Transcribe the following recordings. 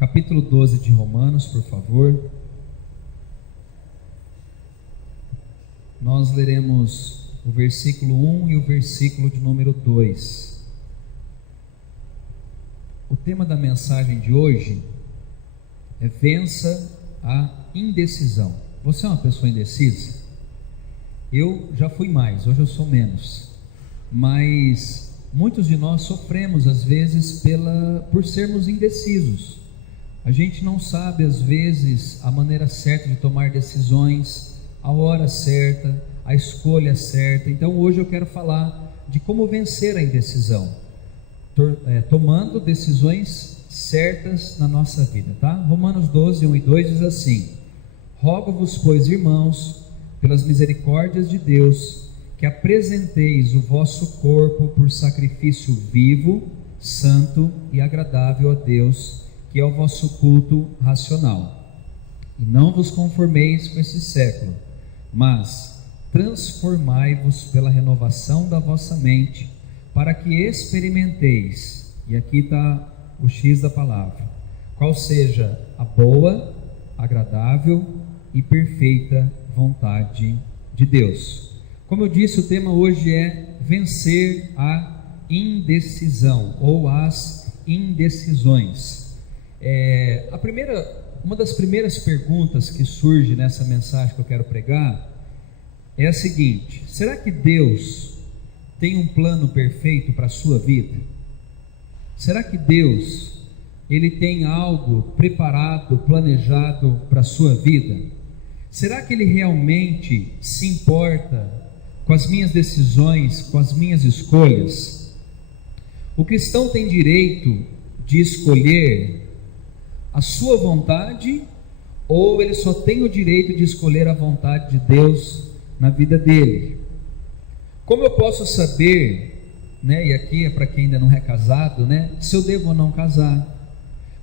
capítulo 12 de Romanos, por favor. Nós leremos o versículo 1 e o versículo de número 2. O tema da mensagem de hoje é vença a indecisão. Você é uma pessoa indecisa? Eu já fui mais, hoje eu sou menos. Mas muitos de nós sofremos às vezes por sermos indecisos. A gente não sabe às vezes a maneira certa de tomar decisões, a hora certa, a escolha certa. Então hoje eu quero falar de como vencer a indecisão, tomando decisões certas na nossa vida, tá? Romanos 12, 1 e 2 diz assim: rogo-vos, pois, irmãos, pelas misericórdias de Deus, que apresenteis o vosso corpo por sacrifício vivo, santo e agradável a Deus, que é o vosso culto racional. E não vos conformeis com esse século, mas transformai-vos pela renovação da vossa mente, para que experimenteis, e aqui está o X da palavra, qual seja a boa, agradável e perfeita vontade de Deus. Como eu disse, o tema hoje é vencer a indecisão ou as indecisões. Uma das primeiras perguntas que surge nessa mensagem que eu quero pregar é a seguinte: será que Deus tem um plano perfeito para a sua vida? Será que Deus, Ele tem algo preparado, planejado para a sua vida? Será que Ele realmente se importa com as minhas decisões, com as minhas escolhas? O cristão tem direito de escolher a sua vontade, ou ele só tem o direito de escolher a vontade de Deus na vida dele? Como eu posso saber, e aqui é para quem ainda não é casado, se eu devo ou não casar?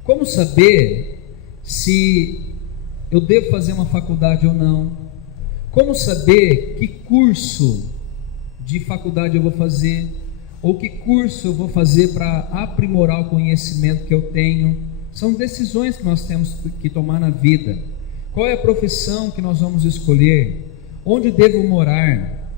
Como saber se eu devo fazer uma faculdade ou não? Como saber que curso de faculdade eu vou fazer? Ou que curso eu vou fazer para aprimorar o conhecimento que eu tenho? São decisões que nós temos que tomar na vida. Qual é a profissão que nós vamos escolher? Onde devo morar?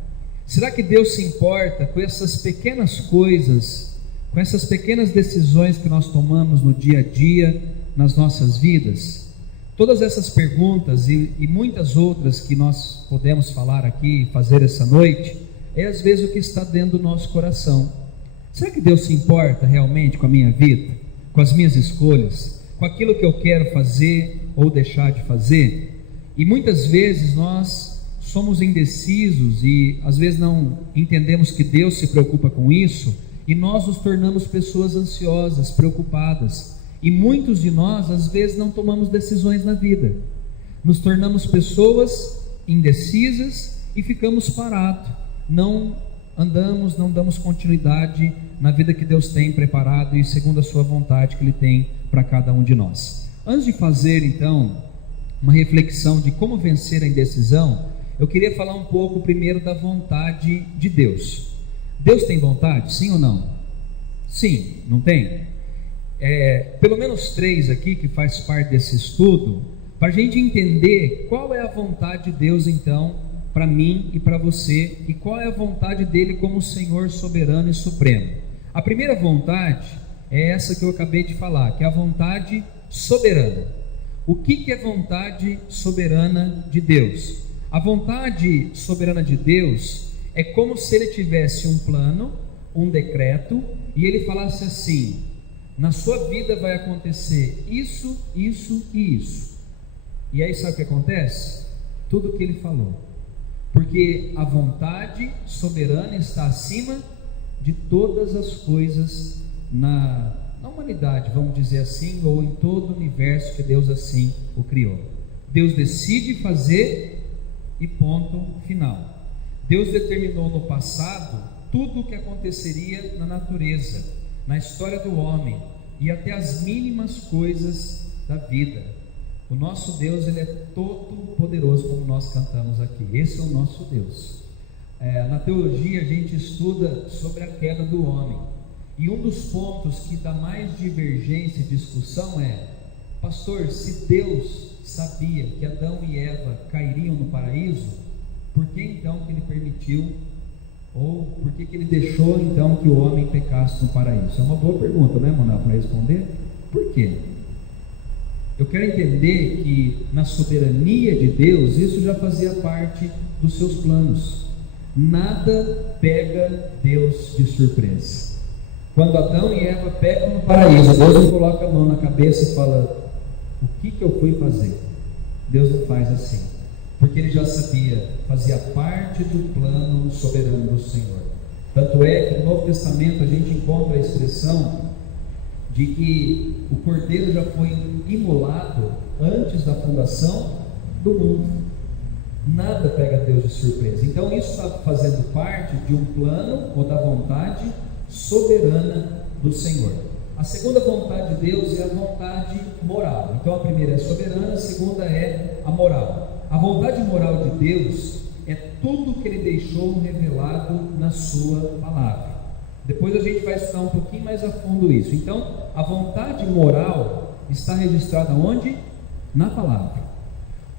Será que Deus se importa com essas pequenas coisas, com essas pequenas decisões que nós tomamos no dia a dia, nas nossas vidas? Todas essas perguntas e muitas outras que nós podemos falar aqui, fazer essa noite, é às vezes o que está dentro do nosso coração. Será que Deus se importa realmente com a minha vida, com as minhas escolhas, com aquilo que eu quero fazer ou deixar de fazer? E muitas vezes nós somos indecisos e às vezes não entendemos que Deus se preocupa com isso, e nós nos tornamos pessoas ansiosas, preocupadas, e muitos de nós às vezes não tomamos decisões na vida, nos tornamos pessoas indecisas e ficamos parados, não andamos, não damos continuidade na vida que Deus tem preparado e segundo a sua vontade que Ele tem para cada um de nós. Antes de fazer então uma reflexão de como vencer a indecisão, eu queria falar um pouco primeiro da vontade de Deus. Deus tem vontade? Sim ou não? Sim, não tem? Pelo menos 3 aqui que faz parte desse estudo, para a gente entender qual é a vontade de Deus então para mim e para você, e qual é a vontade dele como Senhor soberano e supremo. A primeira vontade é essa que eu acabei de falar, que é a vontade soberana. O que é vontade soberana de Deus? A vontade soberana de Deus é como se Ele tivesse um plano, um decreto, e Ele falasse assim: na sua vida vai acontecer isso, isso e isso. E aí sabe o que acontece? Tudo o que Ele falou. Porque a vontade soberana está acima de todas as coisas na humanidade, vamos dizer assim, ou em todo o universo que Deus assim o criou. Deus decide fazer e ponto final. Deus determinou no passado tudo o que aconteceria na natureza, na história do homem e até as mínimas coisas da vida. O nosso Deus, Ele é todo poderoso, como nós cantamos aqui. Esse é o nosso Deus. Na teologia a gente estuda sobre a queda do homem, e um dos pontos que dá mais divergência e discussão é pastor, se Deus sabia que Adão e Eva cairiam no paraíso, por que então que ele permitiu, ou por que ele deixou então que o homem pecasse no paraíso? É uma boa pergunta, né, Manuel, para responder? Por quê? Eu quero entender que na soberania de Deus, isso já fazia parte dos seus planos. Nada pega Deus de surpresa. Quando Adão e Eva pecam no paraíso, Deus não coloca a mão na cabeça e fala: o que eu fui fazer? Deus não faz assim, porque ele já sabia, fazia parte do plano soberano do Senhor. Tanto é que no Novo Testamento a gente encontra a expressão de que o cordeiro já foi imolado antes da fundação do mundo. Nada pega Deus de surpresa. Então isso está fazendo parte de um plano ou da vontade soberana do Senhor. A segunda vontade de Deus é a vontade moral. Então a primeira é soberana, a segunda é a moral. A vontade moral de Deus é tudo que Ele deixou revelado na sua palavra. Depois a gente vai estudar um pouquinho mais a fundo isso. Então a vontade moral está registrada onde? Na palavra.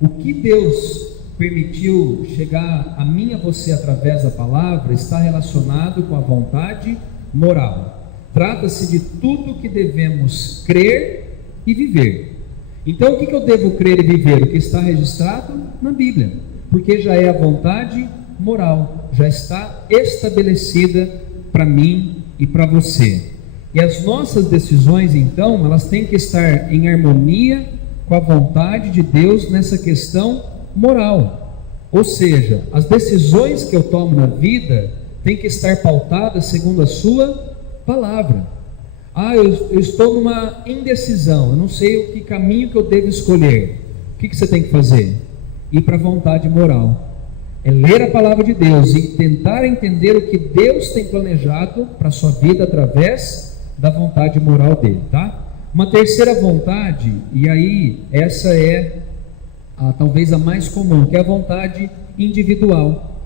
O que Deus permitiu chegar a mim e a você através da palavra está relacionado com a vontade moral. Trata-se de tudo que devemos crer e viver. Então o que eu devo crer e viver? O que está registrado na Bíblia, porque já é a vontade moral, já está estabelecida para mim e para você. E as nossas decisões então, elas têm que estar em harmonia com a vontade de Deus nessa questão moral. Ou seja, as decisões que eu tomo na vida têm que estar pautadas segundo a sua palavra. Eu estou numa indecisão, eu não sei o que caminho que eu devo escolher. O que você tem que fazer? Ir para a vontade moral. É ler a palavra de Deus e tentar entender o que Deus tem planejado para a sua vida através da vontade moral dele, tá? Uma terceira vontade, e aí essa é talvez a mais comum, que é a vontade individual.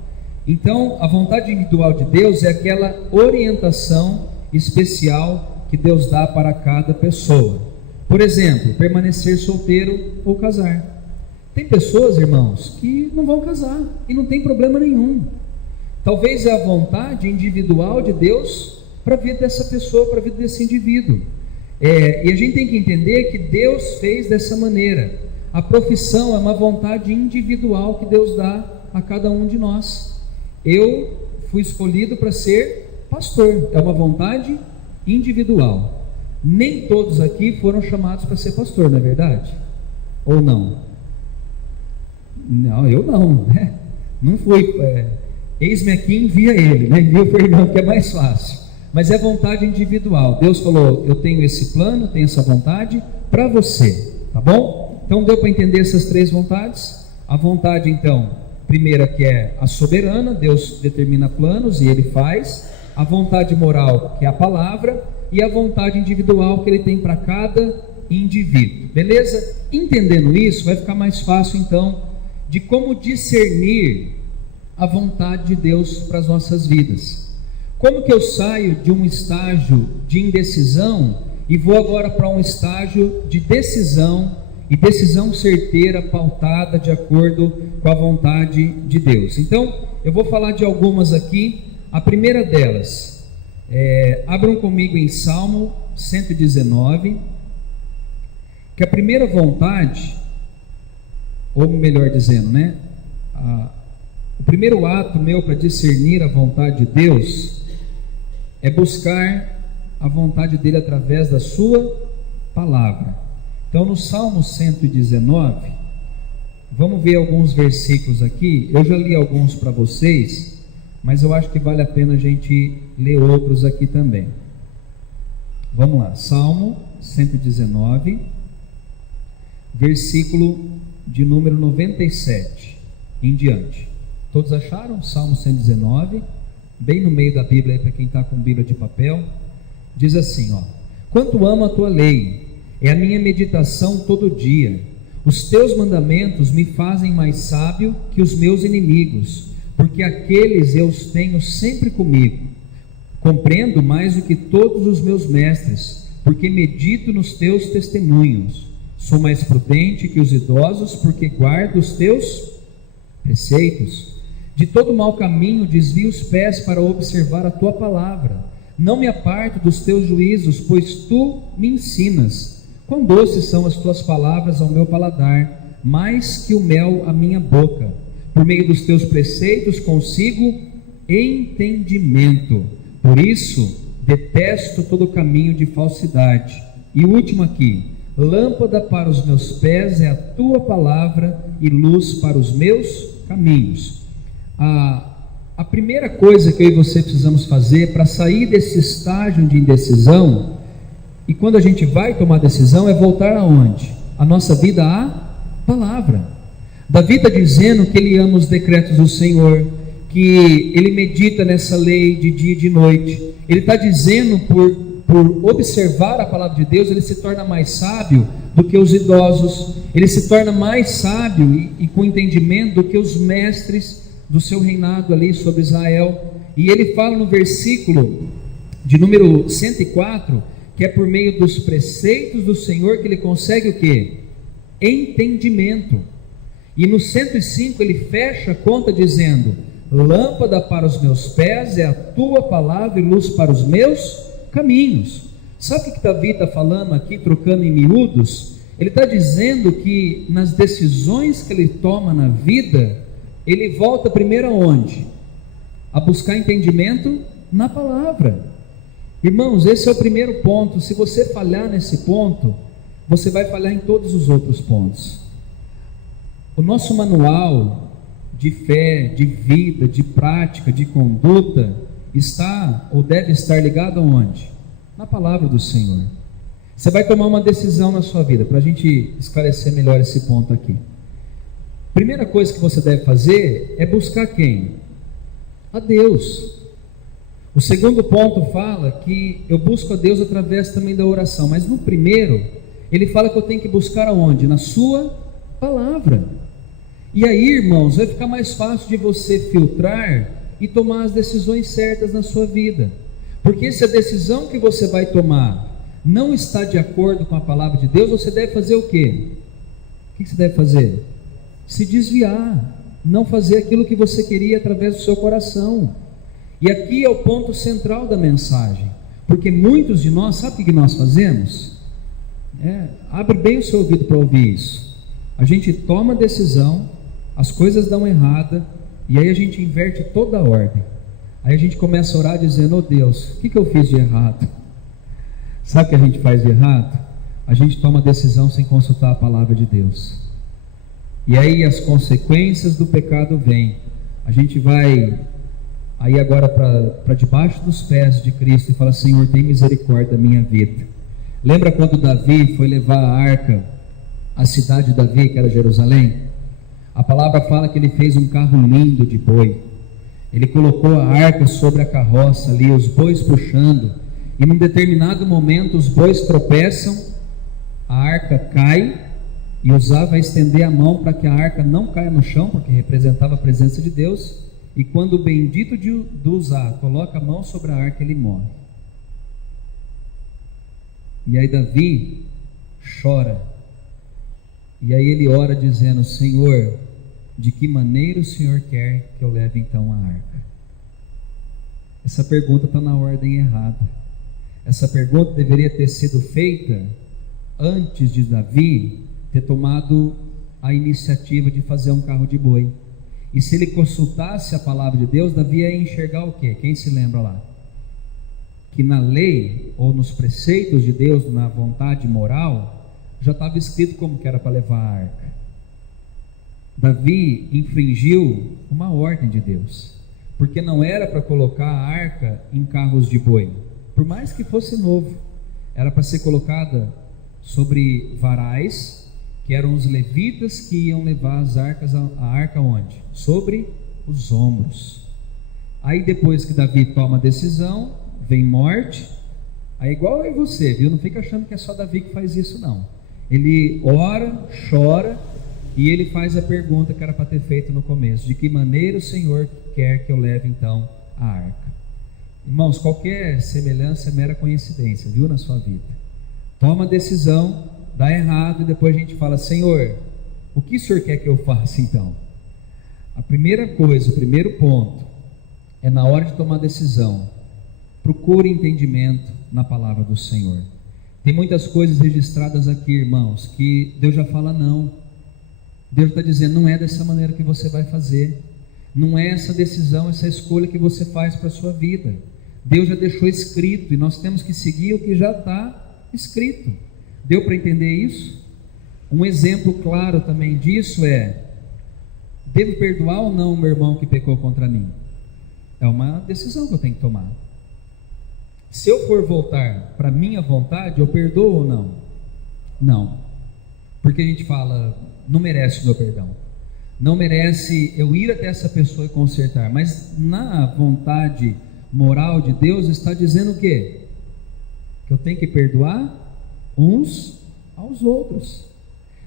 Então a vontade individual de Deus é aquela orientação especial que Deus dá para cada pessoa. Por exemplo, permanecer solteiro ou casar. Tem pessoas, irmãos, que não vão casar e não tem problema nenhum. Talvez é a vontade individual de Deus para a vida dessa pessoa, para a vida desse indivíduo. E a gente tem que entender que Deus fez dessa maneira. A profissão é uma vontade individual que Deus dá a cada um de nós. Eu fui escolhido para ser pastor, é uma vontade individual. Nem todos aqui foram chamados para ser pastor, não é verdade? Ou não? Não, eu não, né? Não fui. Eis-me aqui, envia ele, né? Envia o Fernando, que é mais fácil. Mas é vontade individual. Deus falou: eu tenho esse plano, tenho essa vontade para você, tá bom? Então deu para entender essas três vontades. A vontade, então, primeira, que é a soberana, Deus determina planos e Ele faz. A vontade moral, que é a palavra, e a vontade individual que Ele tem para cada indivíduo, beleza? Entendendo isso, vai ficar mais fácil então de como discernir a vontade de Deus para as nossas vidas. Como que eu saio de um estágio de indecisão e vou agora para um estágio de decisão, e decisão certeira, pautada de acordo com a vontade de Deus? Então eu vou falar de algumas aqui. A primeira delas, abram comigo em Salmo 119, que a primeira vontade, ou melhor dizendo, né, o primeiro ato meu para discernir a vontade de Deus é buscar a vontade dele através da sua palavra. Então no Salmo 119, vamos ver alguns versículos aqui. Eu já li alguns para vocês, mas eu acho que vale a pena a gente ler outros aqui também. Vamos lá, Salmo 119, versículo de número 97 em diante. Todos acharam? Salmo 119, bem no meio da Bíblia, para quem está com Bíblia de papel. Diz assim, quanto amo a tua lei, é a minha meditação todo dia. Os teus mandamentos me fazem mais sábio que os meus inimigos, porque aqueles eu os tenho sempre comigo. Compreendo mais do que todos os meus mestres, porque medito nos teus testemunhos. Sou mais prudente que os idosos, porque guardo os teus preceitos. De todo mau caminho desvio os pés para observar a tua palavra. Não me aparto dos teus juízos, pois tu me ensinas. Quão doces são as tuas palavras ao meu paladar, mais que o mel à minha boca. Por meio dos teus preceitos consigo entendimento. Por isso detesto todo caminho de falsidade. E o último aqui: lâmpada para os meus pés é a tua palavra e luz para os meus caminhos. A primeira coisa que eu e você precisamos fazer para sair desse estágio de indecisão, e quando a gente vai tomar decisão, é voltar aonde? A nossa vida à palavra. Davi está dizendo que ele ama os decretos do Senhor, que ele medita nessa lei de dia e de noite. Ele está dizendo, por observar a palavra de Deus, ele se torna mais sábio do que os idosos, ele se torna mais sábio e com entendimento do que os mestres do seu reinado ali sobre Israel. E ele fala no versículo de número 104, que é por meio dos preceitos do Senhor que ele consegue o quê? Entendimento. E no 105 ele fecha a conta dizendo: lâmpada para os meus pés é a tua palavra e luz para os meus caminhos. Sabe o que Davi está falando aqui, trocando em miúdos? Ele está dizendo que nas decisões que ele toma na vida, ele volta primeiro aonde? A buscar entendimento na palavra. Irmãos, esse é o primeiro ponto. Se você falhar nesse ponto, você vai falhar em todos os outros pontos. O nosso manual de fé, de vida, de prática, de conduta está ou deve estar ligado aonde? Na palavra do Senhor. Você vai tomar uma decisão na sua vida, para a gente esclarecer melhor esse ponto aqui. Primeira coisa que você deve fazer é buscar quem? A Deus. O segundo ponto fala que eu busco a Deus através também da oração, mas no primeiro, ele fala que eu tenho que buscar aonde? Na sua palavra. E aí, irmãos, vai ficar mais fácil de você filtrar e tomar as decisões certas na sua vida. Porque se a decisão que você vai tomar não está de acordo com a palavra de Deus, você deve fazer o quê? O que você deve fazer? Se desviar, não fazer aquilo que você queria através do seu coração. E aqui é o ponto central da mensagem, porque muitos de nós, sabe o que nós fazemos? Abre bem o seu ouvido para ouvir isso. A gente toma decisão, as coisas dão errada, e aí a gente inverte toda a ordem. Aí a gente começa a orar dizendo: oh Deus, o que eu fiz de errado? Sabe o que a gente faz de errado? A gente toma decisão sem consultar a palavra de Deus. E aí as consequências do pecado vêm. A gente vai aí agora para debaixo dos pés de Cristo e fala: Senhor, tem misericórdia da minha vida. Lembra quando Davi foi levar a arca à cidade de Davi, que era Jerusalém? A palavra fala que ele fez um carro lindo de boi. Ele colocou a arca sobre a carroça ali, os bois puxando, e num determinado momento os bois tropeçam, a arca cai, e Uzá vai estender a mão para que a arca não caia no chão, porque representava a presença de Deus. E quando o bendito do Uzá coloca a mão sobre a arca, ele morre. E aí Davi chora. E aí ele ora dizendo: Senhor, de que maneira o Senhor quer que eu leve então a arca? Essa pergunta está na ordem errada. Essa pergunta deveria ter sido feita antes de Davi ter tomado a iniciativa de fazer um carro de boi. E se ele consultasse a palavra de Deus, Davi ia enxergar o quê? Quem se lembra lá? Que na lei, ou nos preceitos de Deus, na vontade moral, já estava escrito como que era para levar a arca. Davi infringiu uma ordem de Deus, porque não era para colocar a arca em carros de boi, por mais que fosse novo, era para ser colocada sobre varais, que eram os levitas que iam levar as arcas, a arca onde? Sobre os ombros. Aí depois que Davi toma a decisão, vem morte. Aí igual eu e você, viu? Não fica achando que é só Davi que faz isso, não. Ele ora, chora, e ele faz a pergunta que era para ter feito no começo: de que maneira o Senhor quer que eu leve então a arca? Irmãos, qualquer semelhança é mera coincidência, viu, na sua vida. Toma a decisão, dá errado e depois a gente fala: Senhor, o que o Senhor quer que eu faça então? A primeira coisa, o primeiro ponto é, na hora de tomar decisão, procure entendimento na palavra do Senhor. Tem muitas coisas registradas aqui, irmãos, que Deus já fala não. Deus está dizendo: não é dessa maneira que você vai fazer, não é essa decisão, essa escolha que você faz para a sua vida. Deus já deixou escrito e nós temos que seguir o que já está escrito. Deu para entender isso? Um exemplo claro também disso é: devo perdoar ou não o meu irmão que pecou contra mim? É uma decisão que eu tenho que tomar. Se eu for voltar para a minha vontade, eu perdoo ou não? Não. Porque a gente fala: não merece o meu perdão, não merece eu ir até essa pessoa e consertar. Mas na vontade moral de Deus está dizendo o quê? Que eu tenho que perdoar uns aos outros.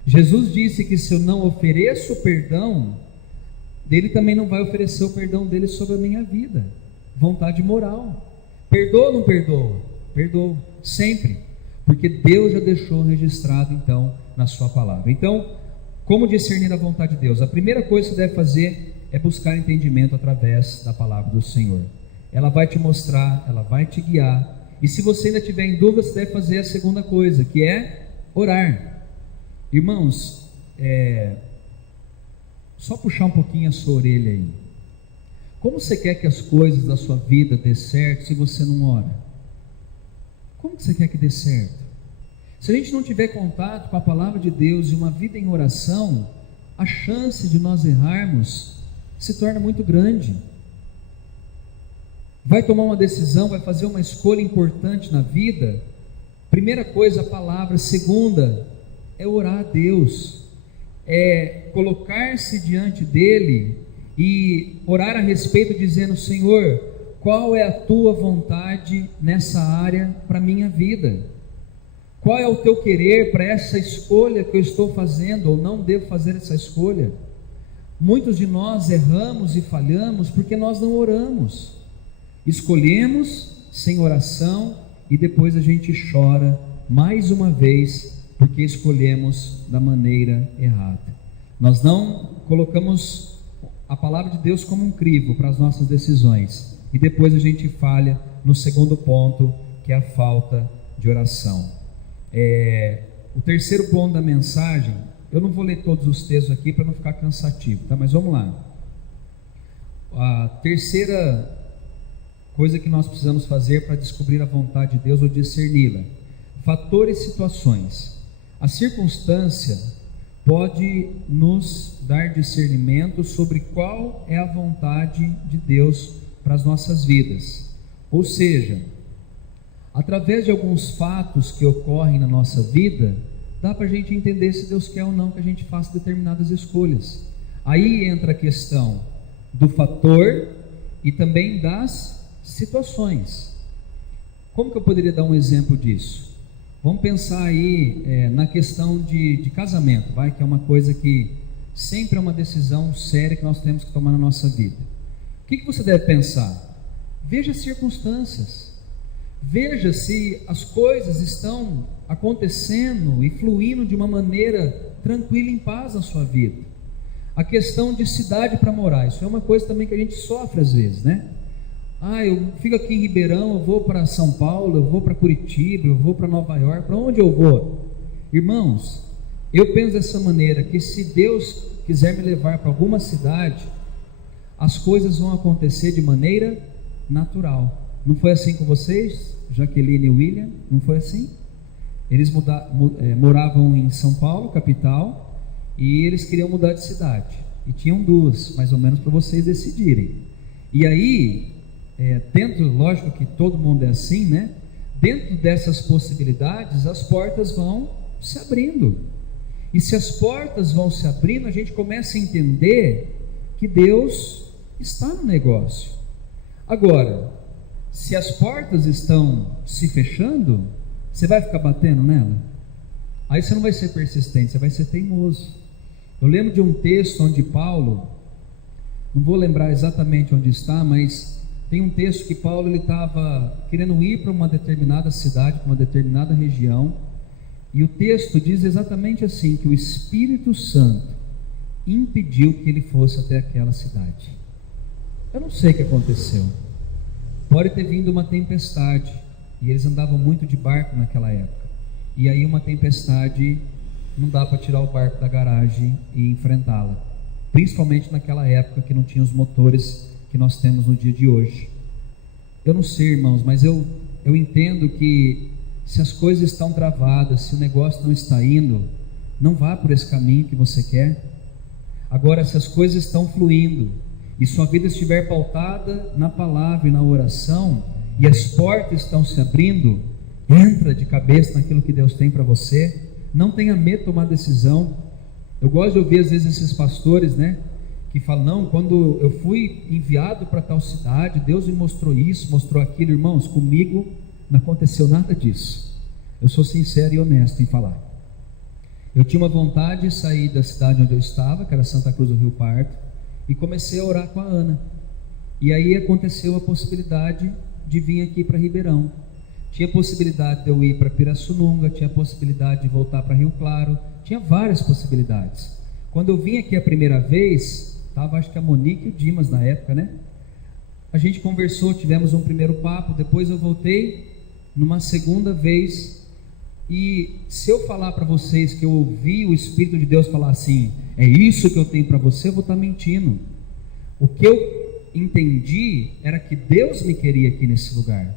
Jesus disse que se eu não ofereço o perdão, Ele também não vai oferecer o perdão dele sobre a minha vida. Vontade moral. Perdoa ou não perdoa? Perdoa, sempre. Porque Deus já deixou registrado então na sua palavra. Então, como discernir a vontade de Deus? A primeira coisa que você deve fazer é buscar entendimento através da palavra do Senhor. Ela vai te mostrar, ela vai te guiar. E se você ainda tiver em dúvida, você deve fazer a segunda coisa, que é orar. Irmãos, só puxar um pouquinho a sua orelha aí. Como você quer que as coisas da sua vida dê certo se você não ora? Como que você quer que dê certo? Se a gente não tiver contato com a palavra de Deus e uma vida em oração, a chance de nós errarmos se torna muito grande. Vai tomar uma decisão, vai fazer uma escolha importante na vida. Primeira coisa, a palavra. Segunda, é orar a Deus, é colocar-se diante dele e orar a respeito, dizendo: Senhor, qual é a tua vontade nessa área para a minha vida? Qual é o teu querer para essa escolha que eu estou fazendo, ou não devo fazer essa escolha? Muitos de nós erramos e falhamos porque nós não oramos. Escolhemos sem oração e depois a gente chora mais uma vez porque escolhemos da maneira errada. Nós não colocamos a palavra de Deus como um crivo para as nossas decisões e depois a gente falha no segundo ponto, que é a falta de oração. O terceiro ponto da mensagem, eu não vou ler todos os textos aqui para não ficar cansativo, tá? Mas vamos lá. A terceira coisa que nós precisamos fazer para descobrir a vontade de Deus ou discerni-la: fatores e situações. A circunstância pode nos dar discernimento sobre qual é a vontade de Deus para as nossas vidas. Ou seja, através de alguns fatos que ocorrem na nossa vida, dá para a gente entender se Deus quer ou não que a gente faça determinadas escolhas. Aí entra a questão do fator e também das situações. Como que eu poderia dar um exemplo disso? Vamos pensar aí na questão de casamento, que é uma coisa que sempre é uma decisão séria que nós temos que tomar na nossa vida. O que você deve pensar? Veja as circunstâncias, veja se as coisas estão acontecendo e fluindo de uma maneira tranquila e em paz na sua vida. A questão de cidade para morar, isso é uma coisa também que a gente sofre às vezes, né? Eu fico aqui em Ribeirão, eu vou para São Paulo, eu vou para Curitiba, eu vou para Nova York, para onde eu vou? Irmãos, eu penso dessa maneira, que se Deus quiser me levar para alguma cidade, as coisas vão acontecer de maneira natural. Não foi assim com vocês, Jaqueline e William? Não foi assim? Eles moravam em São Paulo, capital, e eles queriam mudar de cidade, e tinham duas, mais ou menos, para vocês decidirem. E aí, dentro, lógico que todo mundo é assim, né? Dentro dessas possibilidades, as portas vão se abrindo. E se as portas vão se abrindo, a gente começa a entender que Deus está no negócio. Agora, se as portas estão se fechando, você vai ficar batendo nela? Aí você não vai ser persistente, você vai ser teimoso. Eu lembro de um texto onde Paulo, não vou lembrar exatamente onde está, mas tem um texto que Paulo estava querendo ir para uma determinada cidade, para uma determinada região, E o texto diz exatamente assim, que o Espírito Santo impediu que ele fosse até aquela cidade. Eu não sei o que aconteceu. Pode ter vindo uma tempestade, e eles andavam muito de barco naquela época. E aí uma tempestade, não dá para tirar o barco da garagem e enfrentá-la. Principalmente naquela época que não tinha os motores que nós temos no dia de hoje. Eu não sei, irmãos, mas eu entendo que se as coisas estão travadas, se o negócio não está indo, não vá por esse caminho que você quer. Agora, se as coisas estão fluindo e sua vida estiver pautada na palavra e na oração, e as portas estão se abrindo, entra de cabeça naquilo que Deus tem para você. Não tenha medo de tomar decisão. Eu gosto de ouvir às vezes esses pastores, né, que falam: não, quando eu fui enviado para tal cidade, Deus me mostrou isso, mostrou aquilo. Irmãos, comigo não aconteceu nada disso. Eu sou sincero e honesto em falar. Eu tinha uma vontade de sair da cidade onde eu estava, que era Santa Cruz do Rio Pardo, e comecei a orar com a Ana. E aí aconteceu a possibilidade de vir aqui para Ribeirão. Tinha possibilidade de eu ir para Pirassununga, tinha possibilidade de voltar para Rio Claro, tinha várias possibilidades. Quando eu vim aqui a primeira vez, estava acho que a Monique e o Dimas na época, né? A gente conversou, tivemos um primeiro papo, depois eu voltei numa segunda vez. E se eu falar para vocês que eu ouvi o Espírito de Deus falar assim: é isso que eu tenho para você, eu vou estar mentindo. O que eu entendi era que Deus me queria aqui nesse lugar,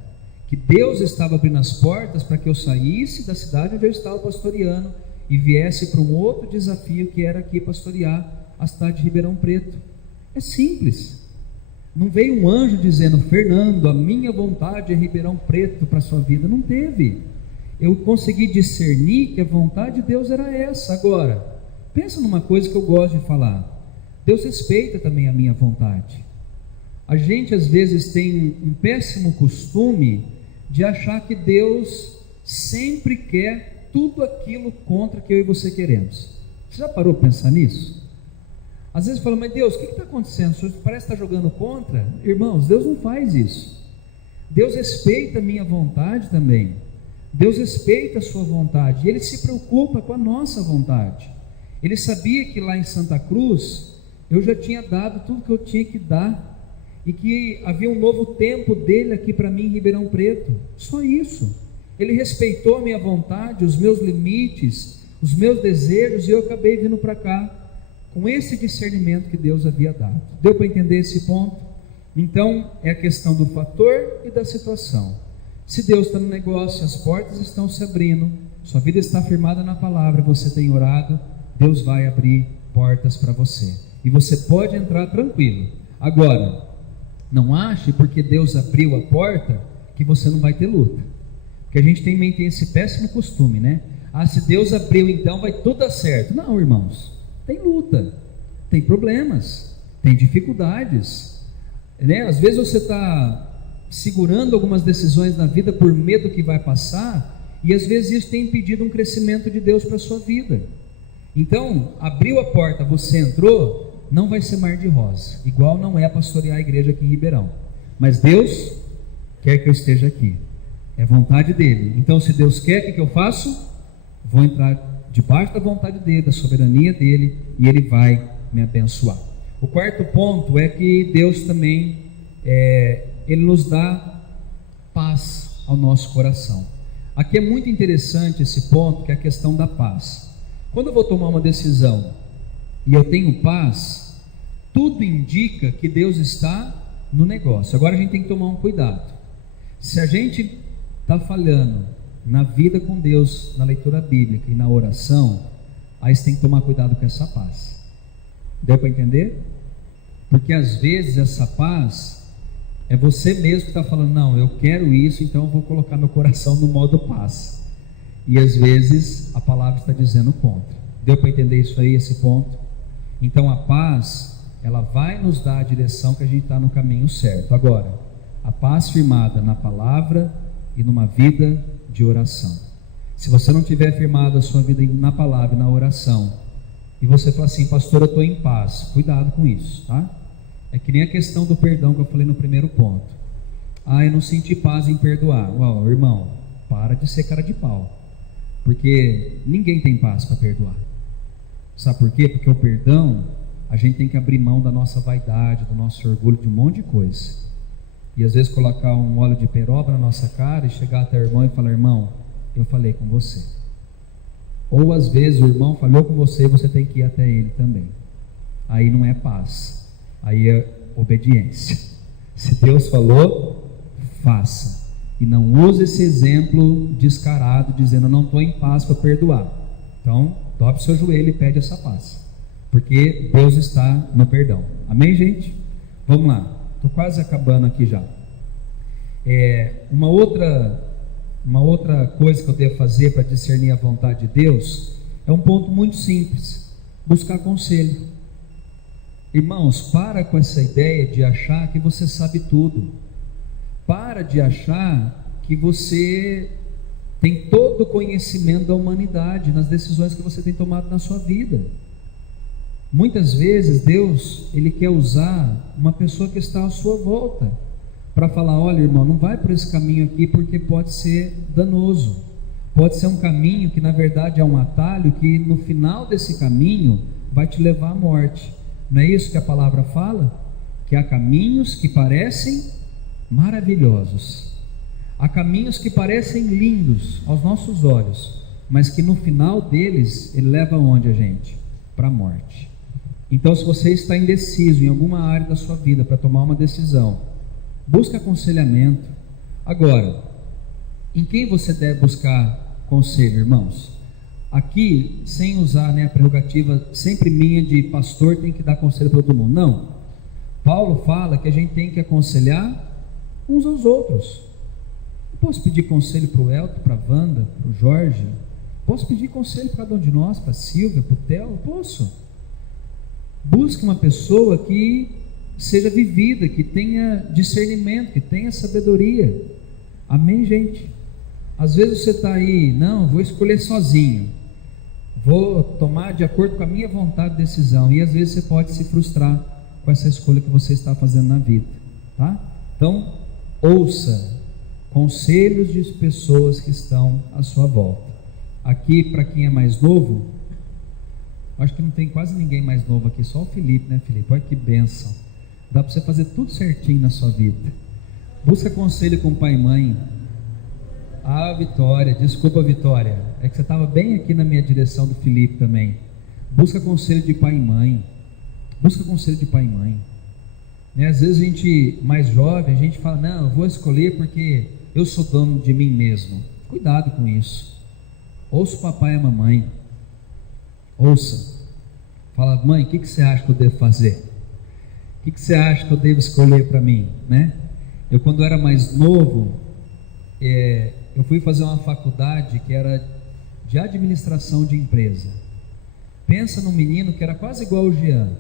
que Deus estava abrindo as portas para que eu saísse da cidade onde eu estava pastoreando e viesse para um outro desafio, que era aqui pastorear a cidade de Ribeirão Preto. É simples. Não veio um anjo dizendo: Fernando, a minha vontade é Ribeirão Preto para a sua vida. Não teve. Eu consegui discernir que a vontade de Deus era essa. Agora, pensa numa coisa que eu gosto de falar: Deus respeita também a minha vontade. A gente às vezes tem um péssimo costume de achar que Deus sempre quer tudo aquilo contra que eu e você queremos. Você já parou para pensar nisso? Às vezes fala: mas Deus, o que está acontecendo? O senhor parece estar jogando contra. Irmãos, Deus não faz isso. Deus respeita a minha vontade também. Deus respeita a sua vontade, Ele se preocupa com a nossa vontade. Ele sabia que lá em Santa Cruz eu já tinha dado tudo que eu tinha que dar, e que havia um novo tempo dele aqui para mim em Ribeirão Preto. Só isso. Ele respeitou a minha vontade, os meus limites, os meus desejos, e eu acabei vindo para cá com esse discernimento que Deus havia dado. Deu para entender esse ponto? Então é a questão do fator e da situação. Se Deus está no negócio, as portas estão se abrindo, sua vida está firmada na palavra, você tem orado, Deus vai abrir portas para você, e você pode entrar tranquilo. Agora, não ache porque Deus abriu a porta que você não vai ter luta, porque a gente tem esse péssimo costume, né? Ah, se Deus abriu, então vai tudo dar certo. Não, irmãos, tem luta, tem problemas, tem dificuldades, né? Às vezes você está segurando algumas decisões na vida por medo que vai passar, e às vezes isso tem impedido um crescimento de Deus para a sua vida. Então, abriu a porta, você entrou, não vai ser mar de rosa, igual não é pastorear a igreja aqui em Ribeirão, mas Deus quer que eu esteja aqui, é vontade dele. Então, se Deus quer, o que eu faço? Vou entrar debaixo da vontade dele, da soberania dele, e ele vai me abençoar. O quarto ponto é que Deus também Ele nos dá paz ao nosso coração. Aqui é muito interessante esse ponto, que é a questão da paz. Quando eu vou tomar uma decisão e eu tenho paz, tudo indica que Deus está no negócio. Agora a gente tem que tomar um cuidado. Se a gente está falhando na vida com Deus, na leitura bíblica e na oração, aí você tem que tomar cuidado com essa paz. Deu para entender? Porque às vezes essa paz é você mesmo que está falando: não, eu quero isso, então eu vou colocar meu coração no modo paz. E às vezes a palavra está dizendo contra. Deu para entender isso aí, esse ponto? Então a paz, ela vai nos dar a direção que a gente está no caminho certo. Agora, a paz firmada na palavra e numa vida de oração. Se você não tiver firmado a sua vida na palavra e na oração, e você fala assim: pastor, eu estou em paz, cuidado com isso, tá? É que nem a questão do perdão que eu falei no primeiro ponto. Ah, eu não senti paz em perdoar. Uau, irmão, para de ser cara de pau. Porque ninguém tem paz para perdoar. Sabe por quê? Porque o perdão, a gente tem que abrir mão da nossa vaidade, do nosso orgulho, de um monte de coisa. E às vezes colocar um óleo de peroba na nossa cara e chegar até o irmão e falar: irmão, eu falei com você. Ou às vezes o irmão falou com você e você tem que ir até ele também. Aí não é paz, aí é obediência. Se Deus falou, faça. E não use esse exemplo descarado, dizendo: eu não estou em paz para perdoar. Então, dobre seu joelho e pede essa paz, porque Deus está no perdão. Amém, gente? Vamos lá, estou quase acabando aqui já. Uma outra coisa que eu devo fazer para discernir a vontade de Deus é um ponto muito simples: buscar conselho. Irmãos, para com essa ideia de achar que você sabe tudo. Para de achar que você tem todo o conhecimento da humanidade nas decisões que você tem tomado na sua vida. Muitas vezes Deus, Ele quer usar uma pessoa que está à sua volta para falar: olha, irmão, não vai por esse caminho aqui, porque pode ser danoso. Pode ser um caminho que na verdade é um atalho, que no final desse caminho vai te levar à morte. Não é isso que a palavra fala? Que há caminhos que parecem maravilhosos, há caminhos que parecem lindos aos nossos olhos, mas que no final deles ele leva aonde, a gente? Para a morte. Então, se você está indeciso em alguma área da sua vida para tomar uma decisão, busque aconselhamento. Agora, em quem você deve buscar conselho, irmãos? Aqui, sem usar a prerrogativa sempre minha de pastor tem que dar conselho para todo mundo. Não. Paulo fala que a gente tem que aconselhar uns aos outros. Eu posso pedir conselho para o Elton, para a Wanda, para o Jorge? Posso pedir conselho para cada um de nós, para a Silvia, para o Theo? Posso. Busque uma pessoa que seja vivida, que tenha discernimento, que tenha sabedoria. Amém, gente? Às vezes você está aí: não, vou escolher sozinho, vou tomar de acordo com a minha vontade de decisão, e às vezes você pode se frustrar com essa escolha que você está fazendo na vida, tá? Então, ouça conselhos de pessoas que estão à sua volta. Aqui, para quem é mais novo, acho que não tem quase ninguém mais novo aqui, só o Felipe, né, Felipe? Olha que bênção, dá para você fazer tudo certinho na sua vida. Busca conselho com pai e mãe. Ah, Vitória, desculpa, Vitória, é que você estava bem aqui na minha direção, do Felipe também. Busca conselho de pai e mãe. Busca conselho de pai e mãe. Às vezes a gente, mais jovem, a gente fala: não, eu vou escolher porque eu sou dono de mim mesmo. Cuidado com isso. Ouça o papai e a mamãe. Ouça. Fala: mãe, o que você acha que eu devo fazer? O que você acha que eu devo escolher para mim, né? Eu, quando era mais novo, eu fui fazer uma faculdade que era de administração de empresa. Pensa num menino que era quase igual ao Jean.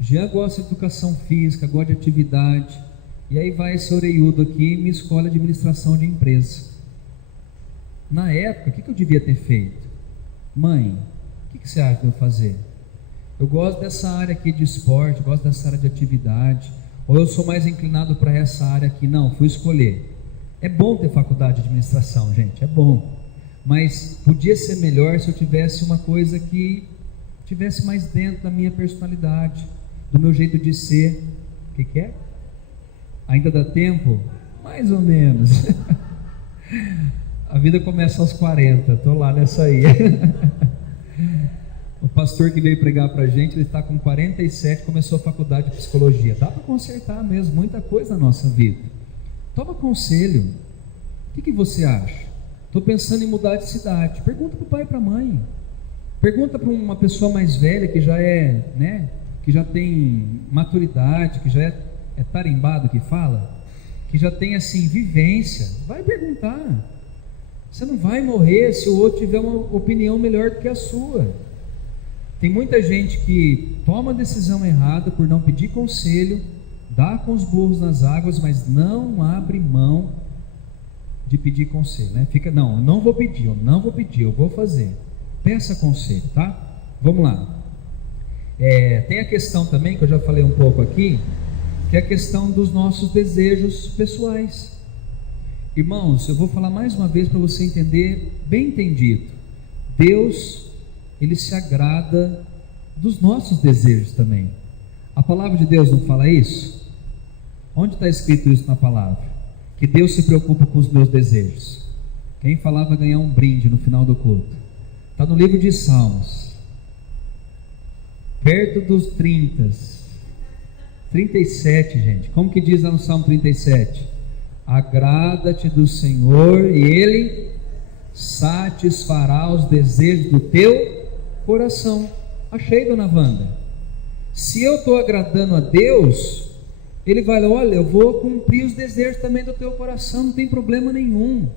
Jean gosta de educação física, gosta de atividade, e aí vai esse orelhudo aqui e me escolhe administração de empresa. Na época, o que eu devia ter feito? Mãe, o que você acha de eu fazer? Eu gosto dessa área aqui de esporte, gosto dessa área de atividade, ou eu sou mais inclinado para essa área aqui. Não, fui escolher. É bom ter faculdade de administração, gente, é bom, mas podia ser melhor se eu tivesse uma coisa que tivesse mais dentro da minha personalidade, do meu jeito de ser. O que é? Ainda dá tempo? Mais ou menos. A vida começa aos 40, estou lá nessa aí. O pastor que veio pregar para a gente, ele está com 47, começou a faculdade de psicologia. Dá para consertar mesmo muita coisa na nossa vida. Toma conselho. O que você acha? Estou pensando em mudar de cidade. Pergunta para o pai e para a mãe. Pergunta para uma pessoa mais velha que já que já tem maturidade, que já é tarimbado que fala, que já tem assim vivência. Vai perguntar. Você não vai morrer se o outro tiver uma opinião melhor do que a sua. Tem muita gente que toma a decisão errada por não pedir conselho, dá com os burros nas águas, mas não abre mão de pedir conselho, né? Fica, não, eu não vou pedir, eu vou fazer. Peça conselho, tá? Vamos lá. Tem a questão também, que eu já falei um pouco aqui, que é a questão dos nossos desejos pessoais. Irmãos, eu vou falar mais uma vez para você entender, bem entendido. Deus, Ele se agrada dos nossos desejos também. A palavra de Deus não fala isso? Onde está escrito isso na palavra? Que Deus se preocupa com os meus desejos. Quem falava ganhar um brinde no final do culto? Está no livro de Salmos, perto dos 37, gente. Como que diz lá no Salmo 37? Agrada-te do Senhor e Ele satisfará os desejos do teu coração. Achei, dona Wanda. Se eu estou agradando a Deus, Ele vai, olha, eu vou cumprir os desejos também do teu coração, não tem problema nenhum.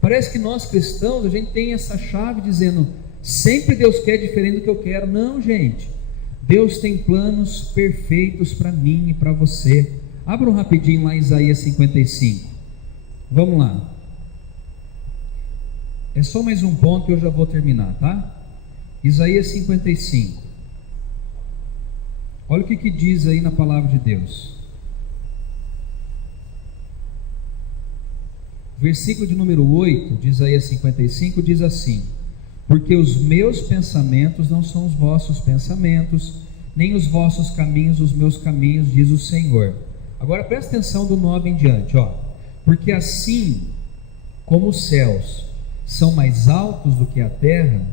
Parece que nós cristãos, a gente tem essa chave dizendo, sempre Deus quer diferente do que eu quero. Não, gente, Deus tem planos perfeitos para mim e para você. Abram rapidinho lá em Isaías 55. Vamos lá. É só mais um ponto que eu já vou terminar, tá? Isaías 55. Olha o que diz aí na palavra de Deus. Versículo de número 8 de Isaías 55 diz assim: porque os meus pensamentos não são os vossos pensamentos, nem os vossos caminhos os meus caminhos, diz o Senhor. Agora presta atenção do 9 em diante, ó. Porque assim como os céus são mais altos do que a terra,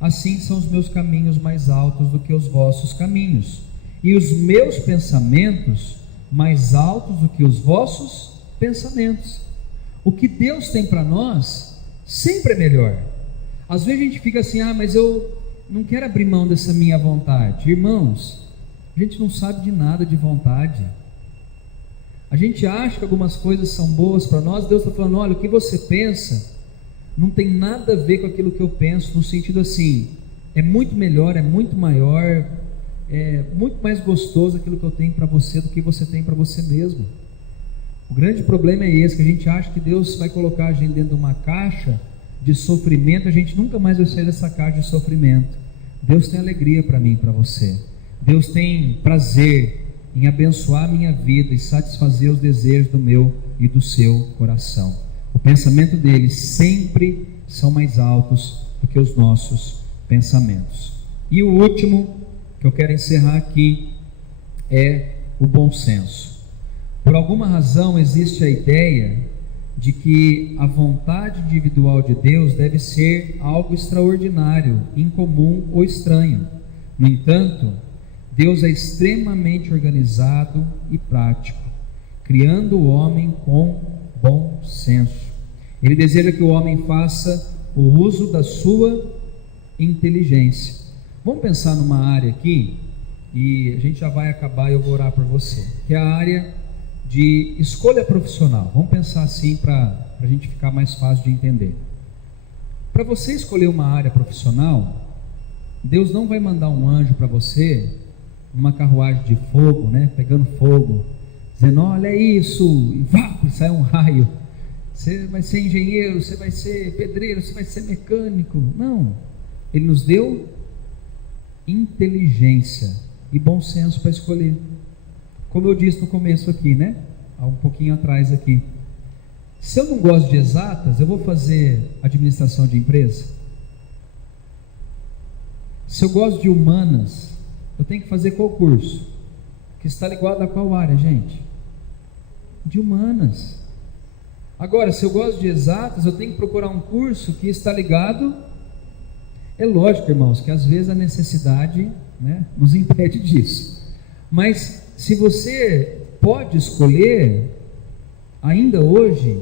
assim são os meus caminhos mais altos do que os vossos caminhos, e os meus pensamentos mais altos do que os vossos pensamentos. O que Deus tem para nós sempre é melhor. Às vezes a gente fica assim, mas eu não quero abrir mão dessa minha vontade. Irmãos, a gente não sabe de nada de vontade. A gente acha que algumas coisas são boas para nós. Deus está falando, olha, o que você pensa não tem nada a ver com aquilo que eu penso, no sentido assim, é muito melhor, é muito maior, é muito mais gostoso aquilo que eu tenho para você do que você tem para você mesmo. O grande problema é esse, que a gente acha que Deus vai colocar a gente dentro de uma caixa de sofrimento, a gente nunca mais vai sair dessa caixa de sofrimento. Deus tem alegria para mim e para você. Deus tem prazer em abençoar a minha vida e satisfazer os desejos do meu e do seu coração. O pensamento dele sempre são mais altos do que os nossos pensamentos. E o último que eu quero encerrar aqui é o bom senso. Por alguma razão existe a ideia de que a vontade individual de Deus deve ser algo extraordinário, incomum ou estranho. No entanto, Deus é extremamente organizado e prático, criando o homem com bom senso. Ele deseja que o homem faça o uso da sua inteligência. Vamos pensar numa área aqui, e a gente já vai acabar e eu vou orar por você, que é a área de escolha profissional. Vamos pensar assim para a gente ficar mais fácil de entender. Para você escolher uma área profissional, Deus não vai mandar um anjo para você numa carruagem de fogo, né, pegando fogo, dizendo, olha isso, e vá, sai um raio. Você vai ser engenheiro, você vai ser pedreiro, você vai ser mecânico. Não, Ele nos deu inteligência e bom senso para escolher. Como eu disse no começo aqui, né? Há um pouquinho atrás aqui. Se eu não gosto de exatas, eu vou fazer administração de empresa? Se eu gosto de humanas, eu tenho que fazer qual curso? Que está ligado a qual área, gente? De humanas. Agora, se eu gosto de exatas, eu tenho que procurar um curso que está ligado. É lógico, irmãos, que às vezes a necessidade, né, nos impede disso. Mas se você pode escolher, ainda hoje,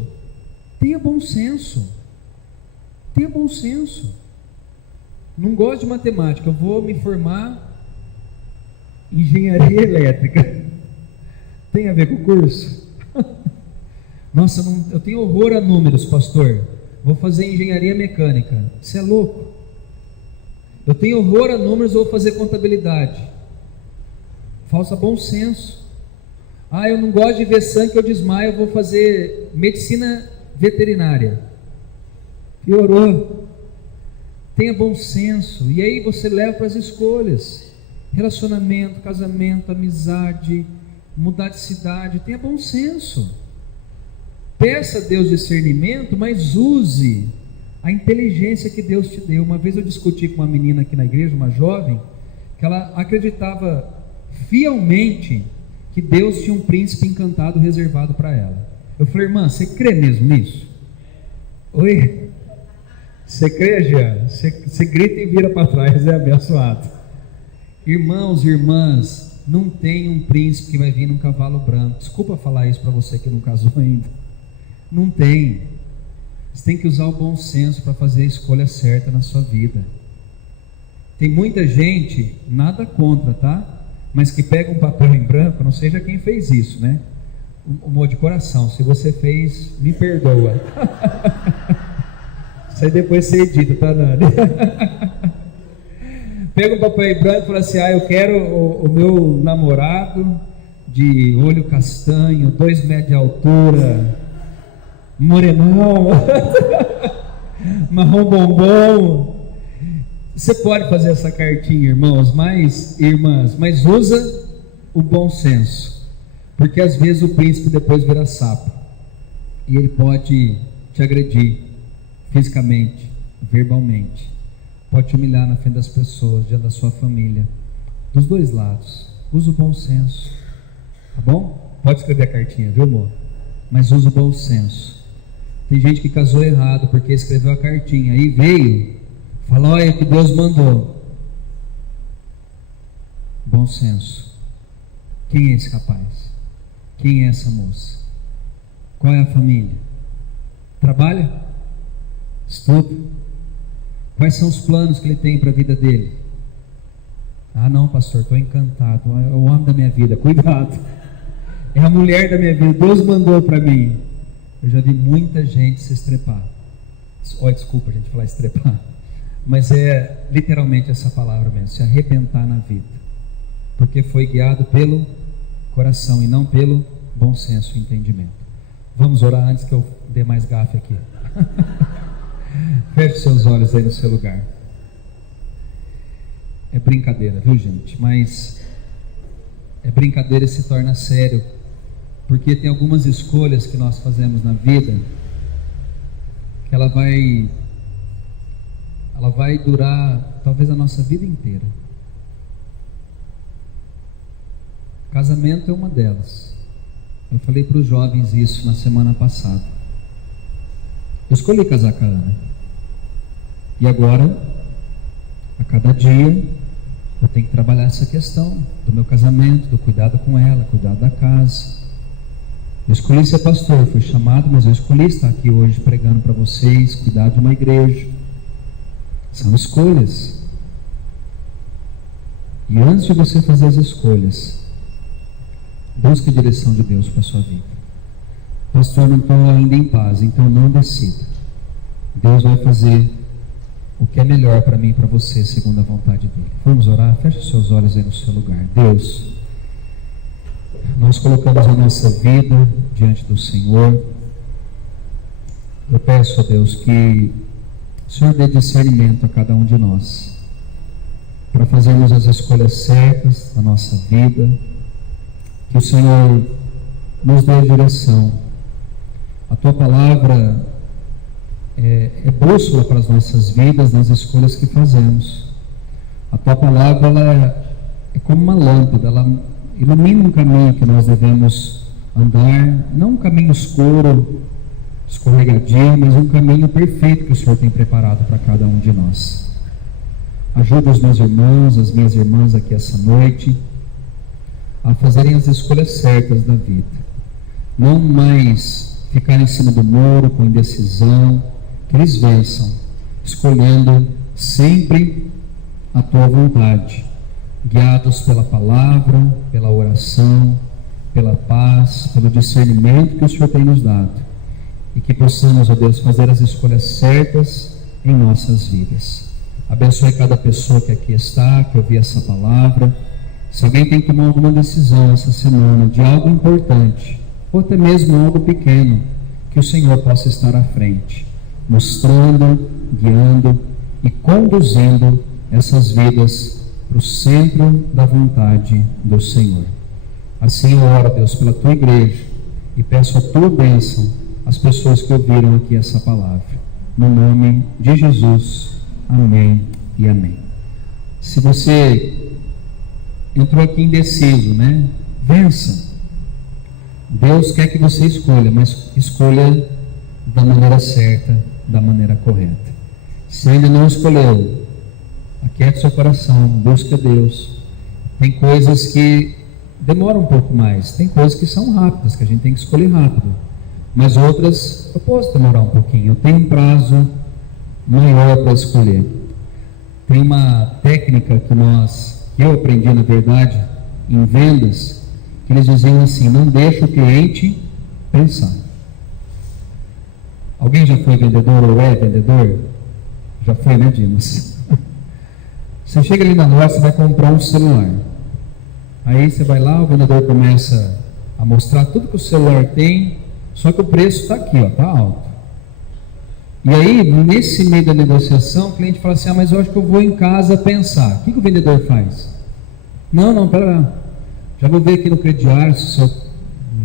tenha bom senso. Tenha bom senso. Não gosto de matemática, eu vou me formar em engenharia elétrica. Tem a ver com o curso? Nossa, eu tenho horror a números, pastor. Vou fazer engenharia mecânica. Você é louco? Eu tenho horror a números, vou fazer contabilidade. Falta bom senso. Eu não gosto de ver sangue, eu desmaio, eu vou fazer medicina veterinária. Piorou. Tenha bom senso. E aí você leva para as escolhas. Relacionamento, casamento, amizade, mudar de cidade. Tenha bom senso. peça a Deus discernimento, mas use a inteligência que Deus te deu. Uma vez eu discuti com uma menina aqui na igreja, uma jovem, que ela acreditava fielmente que Deus tinha um príncipe encantado reservado para ela. Eu falei: irmã, você crê mesmo nisso? Oi? Você crê, Jean? Você grita e vira para trás, é abençoado. Irmãos e irmãs, não tem um príncipe que vai vir num cavalo branco. Desculpa falar isso para você que não casou ainda. Não tem. Você tem que usar o bom senso para fazer a escolha certa na sua vida. Tem muita gente, nada contra, tá? Mas que pega um papel em branco, não seja quem fez isso, né? Um de coração, se você fez, me perdoa. Isso aí depois você edita, tá, Nani? Pega um papel em branco e fala assim: eu quero o meu namorado de olho castanho, 2 metros de altura, morenão, marrom bombom. Você pode fazer essa cartinha, irmãos, irmãs, mas usa o bom senso, porque às vezes o príncipe depois vira sapo e ele pode te agredir fisicamente, verbalmente, pode te humilhar na frente das pessoas, diante da sua família, dos dois lados. Usa o bom senso, tá bom? Pode escrever a cartinha, viu, amor? Mas usa o bom senso. Tem gente que casou errado porque escreveu a cartinha, aí veio, falou: olha que Deus mandou. Bom senso. Quem é esse rapaz? Quem é essa moça? Qual é a família? Trabalha? Estuda? Quais são os planos que ele tem para a vida dele? Ah não, pastor, estou encantado, é o homem da minha vida. Cuidado, é a mulher da minha vida, Deus mandou para mim. Eu já vi muita gente se estrepar. Desculpa a gente falar estrepar, mas é literalmente essa palavra mesmo, se arrebentar na vida, porque foi guiado pelo coração e não pelo bom senso e entendimento. Vamos orar antes que eu dê mais gafe aqui. Feche seus olhos aí no seu lugar. É brincadeira, viu, gente? Mas é brincadeira e se torna sério, porque tem algumas escolhas que nós fazemos na vida que ela vai durar talvez a nossa vida inteira. Casamento é uma delas. Eu falei para os jovens isso na semana passada. Eu escolhi casar com a Ana, e agora, a cada dia, eu tenho que trabalhar essa questão do meu casamento, do cuidado com ela, cuidado da casa. Eu escolhi ser pastor, fui chamado, mas eu escolhi estar aqui hoje pregando para vocês, cuidar de uma igreja. São escolhas. E antes de você fazer as escolhas, busque a direção de Deus para a sua vida. Pastor, não estou ainda em paz, então não decida. Deus vai fazer o que é melhor para mim e para você, segundo a vontade dele. Vamos orar? Feche os seus olhos aí no seu lugar. Deus, nós colocamos a nossa vida diante do Senhor. Eu peço a Deus que o Senhor dê discernimento a cada um de nós, para fazermos as escolhas certas na nossa vida. Que o Senhor nos dê a direção. A Tua palavra é bússola para as nossas vidas, nas escolhas que fazemos. A Tua palavra ela é como uma lâmpada, ela ilumina um caminho que nós devemos andar, não um caminho escuro, escorregadio, mas um caminho perfeito que o Senhor tem preparado para cada um de nós. Ajuda os meus irmãos, as minhas irmãs aqui essa noite a fazerem as escolhas certas da vida, não mais ficar em cima do muro com indecisão. Que eles vençam escolhendo sempre a Tua vontade, guiados pela palavra, pela oração, pela paz, pelo discernimento que o Senhor tem nos dado, e que possamos, ó Deus, fazer as escolhas certas em nossas vidas. Abençoe cada pessoa que aqui está, que ouviu essa palavra. Se alguém tem que tomar alguma decisão essa semana de algo importante, ou até mesmo algo pequeno, que o Senhor possa estar à frente, mostrando, guiando e conduzindo essas vidas para o centro da vontade do Senhor. Assim eu oro, Deus, pela Tua igreja e peço a Tua bênção, a as pessoas que ouviram aqui essa palavra. No nome de Jesus, amém e amém. Se você entrou aqui indeciso, né? Vença. Deus quer que você escolha, mas escolha da maneira certa, da maneira correta. Se ainda não escolheu, aquiete seu coração, busque a Deus. Tem coisas que demoram um pouco mais, tem coisas que são rápidas, que a gente tem que escolher rápido, mas outras eu posso demorar um pouquinho, eu tenho um prazo maior para escolher. Tem uma técnica que eu aprendi, na verdade, em vendas, que eles diziam assim: não deixe o cliente pensar. Alguém já foi vendedor ou é vendedor? Já foi, né, Dimas? Você chega ali na loja, você vai comprar um celular. Aí você vai lá, o vendedor começa a mostrar tudo que o celular tem, só que o preço está aqui, ó, está alto. E aí, nesse meio da negociação, o cliente fala assim: mas eu acho que eu vou em casa pensar. O que o vendedor faz? Não, pera lá. Já vou ver aqui no crediário se não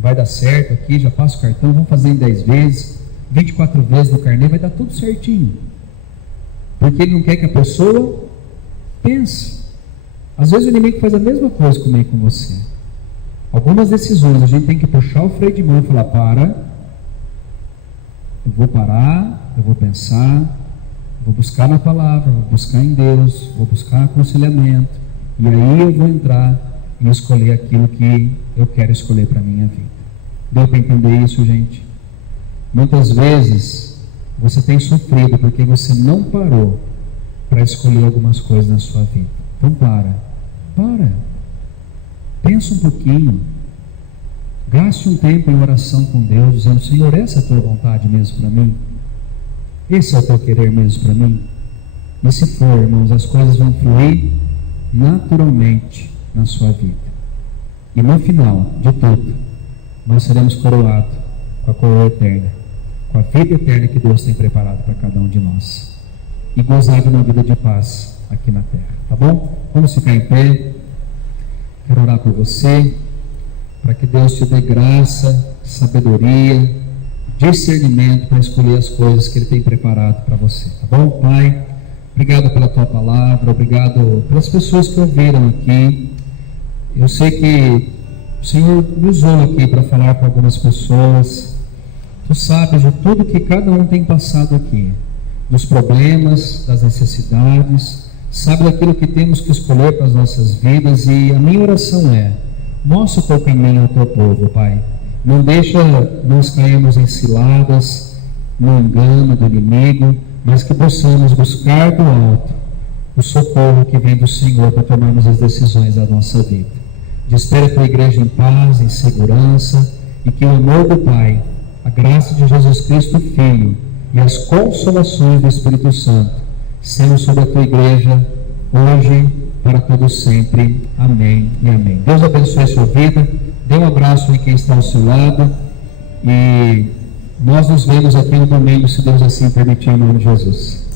vai dar certo aqui, já passo o cartão, vamos fazer em 10 vezes, 24 vezes no carnê, vai dar tudo certinho. Porque ele não quer que a pessoa pense. Às vezes o inimigo faz a mesma coisa comigo e com você. Algumas decisões a gente tem que puxar o freio de mão e falar: eu vou parar, eu vou pensar, vou buscar na palavra, vou buscar em Deus, vou buscar aconselhamento, e aí eu vou entrar e escolher aquilo que eu quero escolher para a minha vida. Deu para entender isso, gente? Muitas vezes você tem sofrido porque você não parou para escolher algumas coisas na sua vida. Então para, pensa um pouquinho, gaste um tempo em oração com Deus, dizendo: Senhor, essa é a tua vontade mesmo para mim? Esse é o teu querer mesmo para mim? E se for, irmãos, as coisas vão fluir naturalmente na sua vida. E no final de tudo, nós seremos coroados com a coroa eterna, com a vida eterna que Deus tem preparado para cada um de nós, e gozar de uma vida de paz aqui na terra, tá bom? Vamos ficar em pé. Quero orar por você, para que Deus te dê graça, sabedoria, discernimento para escolher as coisas que Ele tem preparado para você, tá bom? Pai, obrigado pela Tua palavra, obrigado pelas pessoas que ouviram aqui. Eu sei que o Senhor me usou aqui para falar com algumas pessoas. Tu sabes de tudo que cada um tem passado aqui, dos problemas, das necessidades, sabe daquilo que temos que escolher para as nossas vidas, e a minha oração é: mostra o teu caminho ao teu povo, Pai. Não deixa nós cairmos em ciladas, no engano do inimigo, mas que possamos buscar do alto o socorro que vem do Senhor para tomarmos as decisões da nossa vida. Despede a tua igreja em paz, em segurança, e que o amor do Pai, a graça de Jesus Cristo Filho e as consolações do Espírito Santo sejam sobre a tua igreja hoje, para todos sempre. Amém e amém. Deus abençoe a sua vida. Dê um abraço em quem está ao seu lado, e nós nos vemos aqui no domingo, se Deus assim permitir, em nome de Jesus.